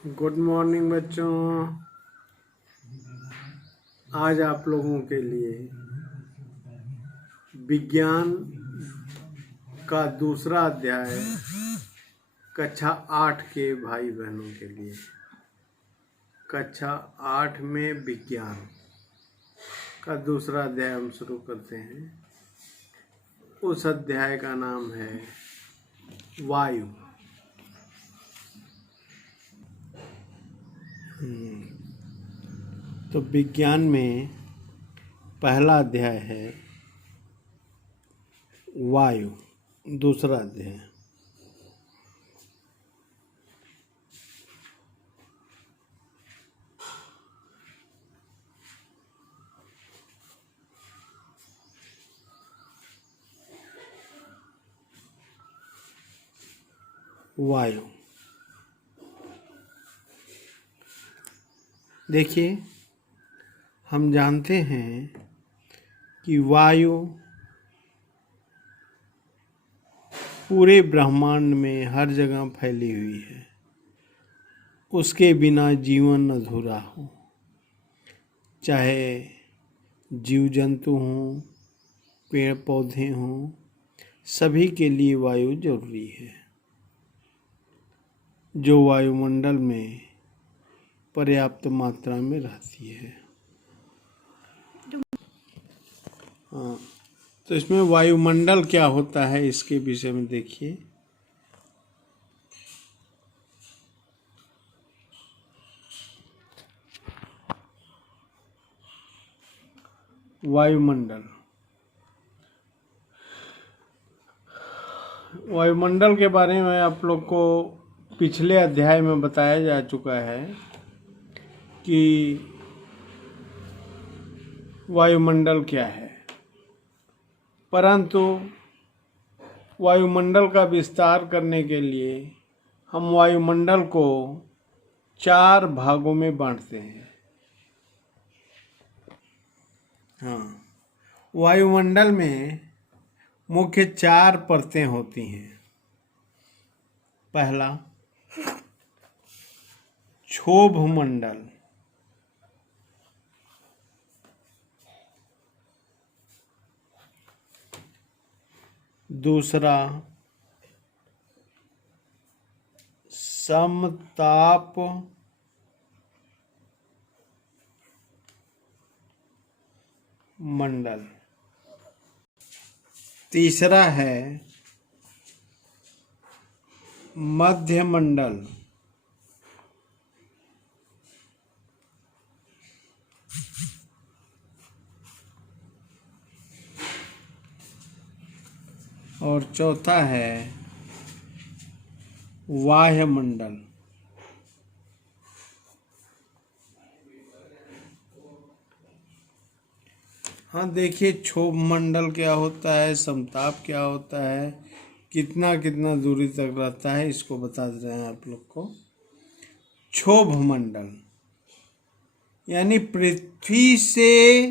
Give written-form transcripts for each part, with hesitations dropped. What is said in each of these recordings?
Good morning बच्चों। आज आप लोगों के लिए विज्ञान का दूसरा अध्याय कक्षा 8 के भाई बहनों के लिए कक्षा 8 में विज्ञान का दूसरा अध्याय हम शुरू करते हैं। उस अध्याय का नाम है वायु। तो विज्ञान में पहला अध्याय है वायु, दूसरा अध्याय वायु। देखिए, हम जानते हैं कि वायु पूरे ब्रह्मांड में हर जगह फैली हुई है। उसके बिना जीवन अधूरा हो, चाहे जीव जंतु हों, पेड़ पौधे हों, सभी के लिए वायु जरूरी है। जो वायुमंडल में पर्याप्त मात्रा में रहती है। हाँ, तो इसमें वायुमंडल क्या होता है इसके विषय में देखिए। वायुमंडल के बारे में आप लोग को पिछले अध्याय में बताया जा चुका है कि वायुमंडल क्या है, परंतु वायुमंडल का विस्तार करने के लिए हम वायुमंडल को 4 भागों में बांटते हैं। हाँ, वायुमंडल में मुख्य 4 परतें होती हैं। पहला क्षोभ मंडल, दूसरा समताप मंडल, तीसरा है मध्य मंडल, और चौथा है वायुमंडल। हाँ, देखिए, क्षोभ मंडल क्या होता है, समताप क्या होता है, कितना कितना दूरी तक रहता है, इसको बता दे रहे हैं आप लोग को। क्षोभ मंडल यानी पृथ्वी से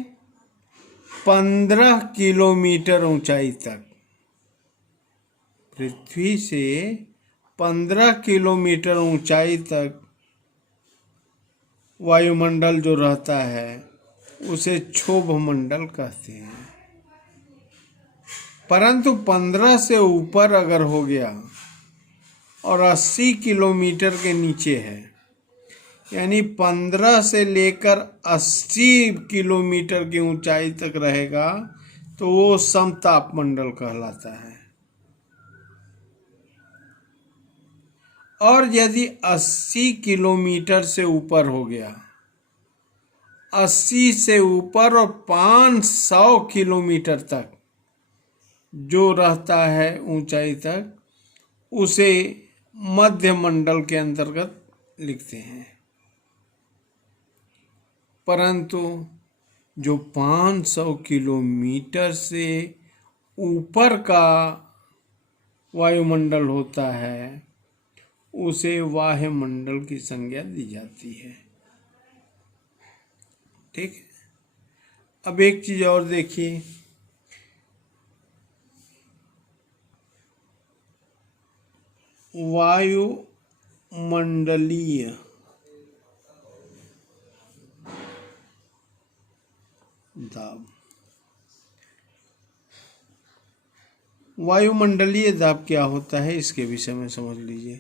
15 किलोमीटर ऊंचाई तक, पृथ्वी से 15 किलोमीटर ऊंचाई तक वायुमंडल जो रहता है उसे क्षोभ मंडल कहते हैं। परंतु 15 से ऊपर अगर हो गया और 80 किलोमीटर के नीचे है, यानी 15 से लेकर 80 किलोमीटर की ऊंचाई तक रहेगा, तो वो समताप मंडल कहलाता है। और यदि 80 किलोमीटर से ऊपर हो गया, 80 से ऊपर और 500 किलोमीटर तक जो रहता है ऊंचाई तक, उसे मध्य मंडल के अंतर्गत लिखते हैं। परंतु जो 500 किलोमीटर से ऊपर का वायुमंडल होता है उसे वायुमंडल की संज्ञा दी जाती है। ठीक है। अब एक चीज और देखिए, वायुमंडलीय दाब। वायुमंडलीय दाब क्या होता है इसके विषय में समझ लीजिए।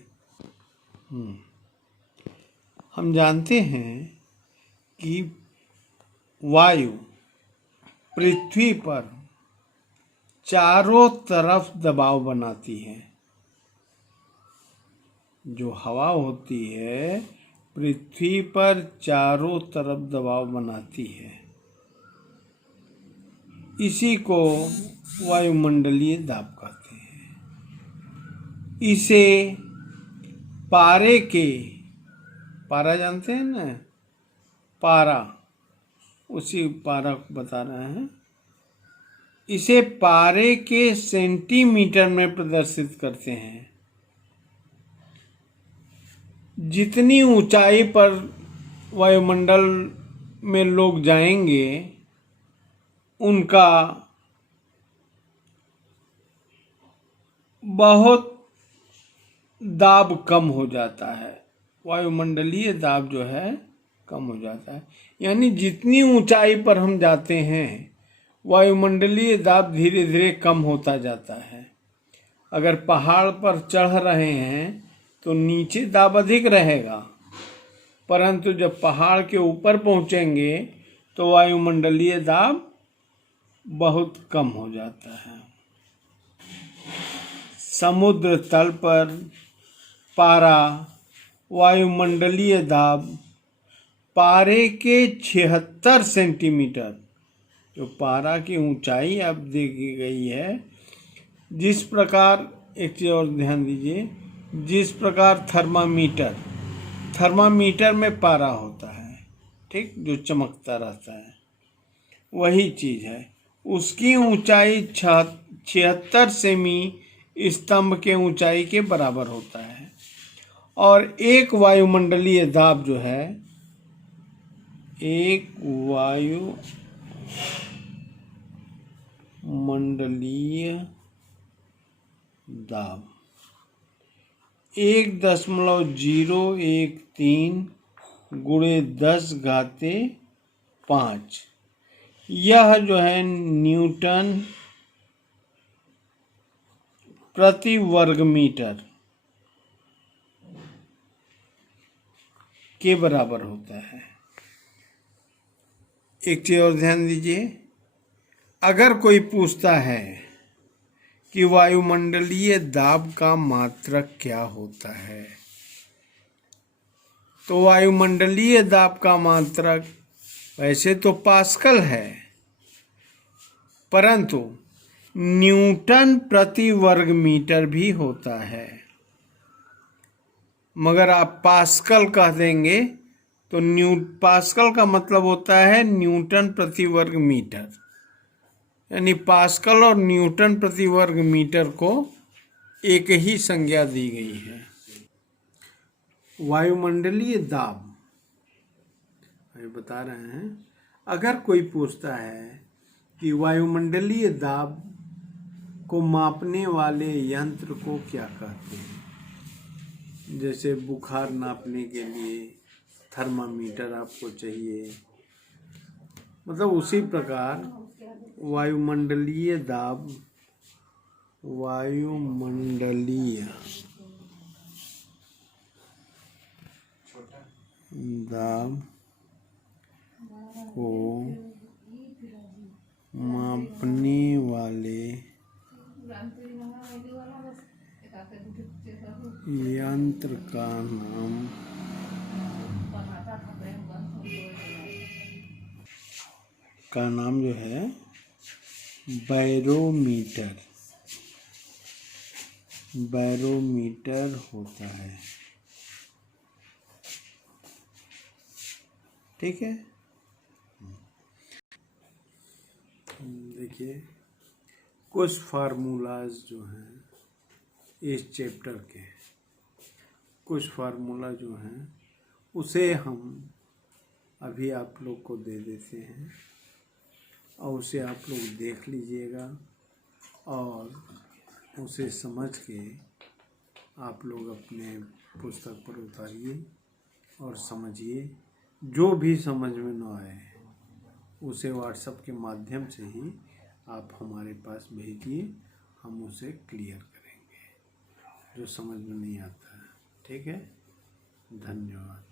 हम जानते हैं कि वायु पृथ्वी पर चारों तरफ दबाव बनाती है। जो हवा होती है पृथ्वी पर चारों तरफ दबाव बनाती है, इसी को वायुमंडलीय दाब कहते हैं। इसे पारा जानते हैं ना, पारा, उसी पारा को बता रहे हैं। इसे पारे के सेंटीमीटर में प्रदर्शित करते हैं। जितनी ऊंचाई पर वायुमंडल में लोग जाएंगे उनका बहुत दाब कम हो जाता है। वायुमंडलीय दाब जो है कम हो जाता है। यानी जितनी ऊंचाई पर हम जाते हैं वायुमंडलीय दाब धीरे धीरे कम होता जाता है। अगर पहाड़ पर चढ़ रहे हैं तो नीचे दाब अधिक रहेगा, परंतु जब पहाड़ के ऊपर पहुंचेंगे तो वायुमंडलीय दाब बहुत कम हो जाता है। समुद्र तल पर पारा वायुमंडलीय दाब पारे के 76 सेंटीमीटर, जो पारा की ऊंचाई अब देखी गई है, जिस प्रकार एक चीज और ध्यान दीजिए, जिस प्रकार थर्मामीटर में पारा होता है, ठीक, जो चमकता रहता है, वही चीज है। उसकी ऊंचाई 76 सेमी स्तंभ के ऊंचाई के बराबर होता है। और एक वायुमंडलीय दाब जो है, एक वायुमंडलीय दाब 1.013 गुणे 10⁵ यह जो है न्यूटन प्रति वर्ग मीटर के बराबर होता है। एक चीज और ध्यान दीजिए, अगर कोई पूछता है कि वायुमंडलीय दाब का मात्रक क्या होता है, तो वायुमंडलीय दाब का मात्रक वैसे तो पास्कल है, परंतु न्यूटन प्रति वर्ग मीटर भी होता है। मगर आप पास्कल कह देंगे तो पास्कल का मतलब होता है न्यूटन प्रति वर्ग मीटर, यानी पास्कल और न्यूटन प्रति वर्ग मीटर को एक ही संज्ञा दी गई है। वायुमंडलीय दाब बता रहे हैं। अगर कोई पूछता है कि वायुमंडलीय दाब को मापने वाले यंत्र को क्या कहते हैं, जैसे बुखार नापने के लिए थर्मामीटर आपको चाहिए, मतलब उसी प्रकार वायुमंडलीय दाब को मापने वाले यंत्र का नाम जो है बैरोमीटर होता है। ठीक है, देखिए कुछ फार्मूलाज जो हैं इस चैप्टर के, कुछ फार्मूला जो हैं उसे हम अभी आप लोग को दे देते हैं और उसे आप लोग देख लीजिएगा और उसे समझ के आप लोग अपने पुस्तक पर उतारिए और समझिए। जो भी समझ में न आए उसे व्हाट्सएप के माध्यम से ही आप हमारे पास भेजिए, हम उसे क्लियर करेंगे जो समझ में नहीं आता है। ठीक है, धन्यवाद।